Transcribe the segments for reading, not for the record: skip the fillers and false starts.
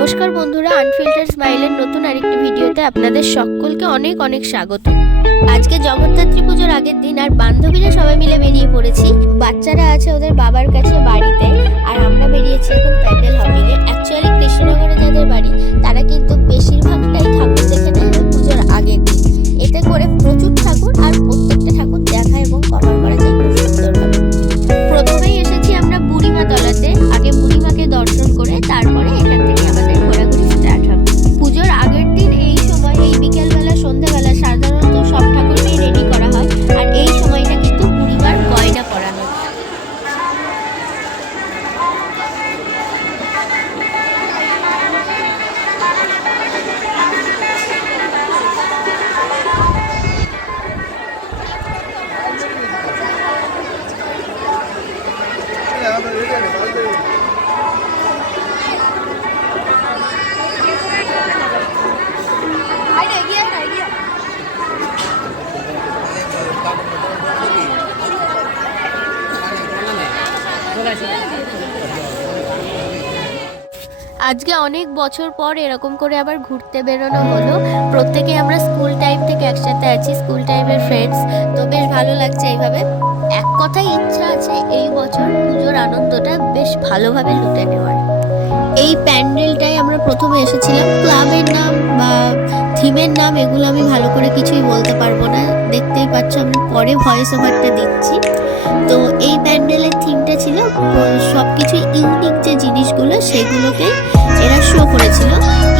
নমস্কার বন্ধুরা, আনফিল্টার স্মাইলের নতুন আরেকটি ভিডিওতে আপনাদের সকলকে অনেক অনেক স্বাগত। আজকে জগদ্ধাত্রী পুজোর আগের দিন আর বান্ধবীরা সবাই মিলে বেরিয়ে পড়েছি। বাচ্চারা আছে ওদের বাবার কাছে বাড়িতে, আর আমরা বেরিয়েছি এখন প্যান্ডেল হপিংয়ে। অ্যাকচুয়ালি কৃষ্ণনগরে যাদের বাড়ি তারা কিন্তু বেশিরভাগটাই ঠাকুর দেখে নেয় পুজোর আগের দিন। এতে করে প্রচুর ঠাকুর আর প্রত্যেকটা ঠাকুর দেখা এবং কভার করা যায় খুব সুন্দরভাবে। প্রথমেই এসেছি আমরা বুড়িমা তলাতে। আগে বুড়িমাকে দর্শন করে তারপরে এখান থেকে আমাদের ঘোরাঘুরি স্টার্ট হবে। পুজোর আগের দিন এই সময়, এই বিকেলবেলা সন্ধ্যাবেলা সাধারণত সব ঠাকুরকেই রেডি করা হয়, আর এই সময়টা কিন্তু বুড়িমার গয়না পরানো। আজকে অনেক বছর পর এরকম করে আবার ঘুরতে বেরোনো হলো। প্রত্যেকে আমরা স্কুল টাইম থেকে একসাথে আছি, স্কুল টাইমের ফ্রেন্ডস, তো বেশ ভালো লাগছে এইভাবে। এক কথায় ইচ্ছা আছে এই বছর পুজোর আনন্দটা বেশ ভালোভাবে লুটে নেওয়ার। এই প্যান্ডেলটাই আমরা প্রথমে এসেছিলাম। ক্লাবের নাম বা থিমের নাম এগুলো আমি ভালো করে কিছুই বলতে পারবো না, দেখতেই পাচ্ছ আমি পরে ভয়েস ওভারটা দিচ্ছি। তো এই প্যান্ডেলের থিমটা ছিল সব কিছু ইউনিক যে জিনিসগুলো সেগুলোকে এরা শো করেছিল।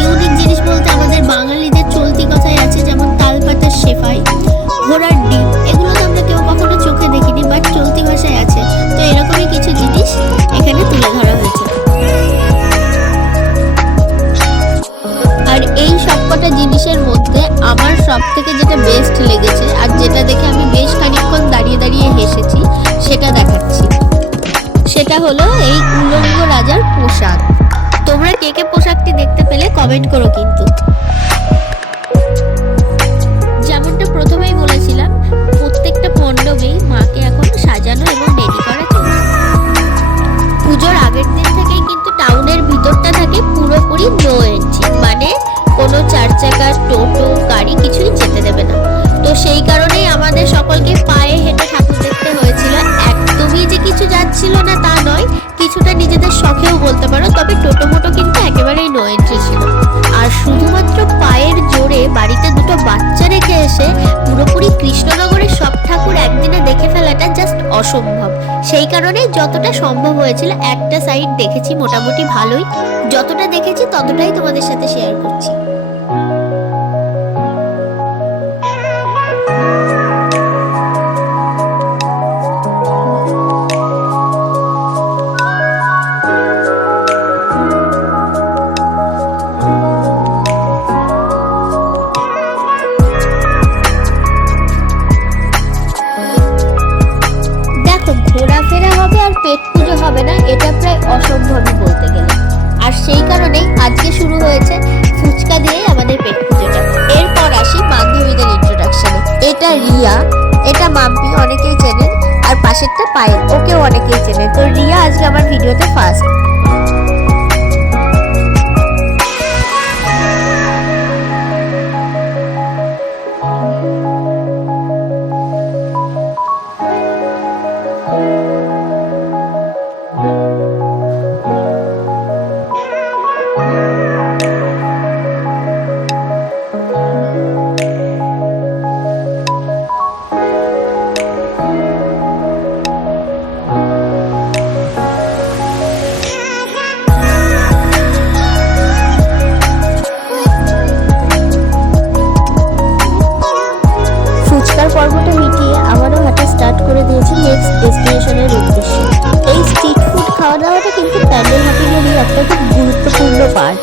ইউনিক জিনিস বলতে আমাদের বাঙালিদের চলতি কথাই আছে, যেমন তালপাতার সেফাই, ঘোড়ার ডিম, এগুলো তো আমরা কেউ কখনো চোখে দেখিনি, বাট চলতি ভাষায় আছে। তো এরকমই কিছু জিনিস এখানে তুলে ধরা হয়েছে। আর এই সবকটা জিনিসের মধ্যে আমার সব থেকে যেটা বেস্ট লেগেছে আর যেটা দেখে আমি বেশ খানিকক্ষণ দাঁড়িয়ে দাঁড়িয়ে হেসেছি সেটা দেখাচ্ছি। সেটা হলো এই উলঙ্গ রাজার পোশাক। তোমরা কে কে পোশাকটি দেখতে পেলে কমেন্ট করো কিন্তু। যেমনটা প্রথমেই বলেছিলাম, প্রত্যেকটা মণ্ডপেই মাকে এখন সাজানো এবং রেডি করা চলছে। পুজোর আগের দিন থেকেই কিন্তু টাউনের ভিতরটা থাকে পুরোপুরি নো এন্ট্রি, মানে কোনো চার চাকা টোটো গাড়ি কিছুই যেতে দেবে না। তো সেই কারণেই আমাদের সকলকে পায়ে হেঁটে ঠাকুর দেখতে হয়েছিল। একদমই যে কিছু যাচ্ছিল না তা নয়, কিছুটা নিজেদের শখেও বলতে পারো, তবে টোটো মোটো কিন্তু একেবারেই নো এন্ট্রি ছিল। আর শুধুমাত্র পায়ের জোরে বাড়িতে দুটো বাচ্চা রেখে এসে পুরোপুরি কৃষ্ণনগরের সব ঠাকুর একদিনে দেখে ফেলাটা জাস্ট অসম্ভব। সেই কারণে যতটা সম্ভব হয়েছিল একটা সাইড দেখেছি মোটামুটি ভালোই। যতটা দেখেছি ততটাই তোমাদের সাথে শেয়ার করছি। ঘোরাফেরা হবে আর পেট পুজো হবে না, এটা প্রায় অসম্ভবই বলতে গেলে। আর সেই কারণেই আজকে শুরু হয়েছে ফুচকা দিয়ে আমাদের পেট পুজোটা। এরপর আসি বান্ধবীদের ইন্ট্রোডাকশনে। এটা রিয়া, এটা মাম্পি, অনেকেই চেনেন, আর পাশেরটা পায়েল, ওকেও অনেকেই চেনেন। তো রিয়া আজকে আমার ভিডিওতে ফার্স্ট। পর্বটা মিটিয়ে আবারও হাঁটা স্টার্ট করে দিয়েছি নেক্সট ডেস্টিনেশনের উদ্দেশ্যে। এই স্ট্রিট ফুড খাওয়া দাওয়াটা কিন্তু প্যান্ডেল হপিংয়েরই একটা খুব গুরুত্বপূর্ণ পার্ট।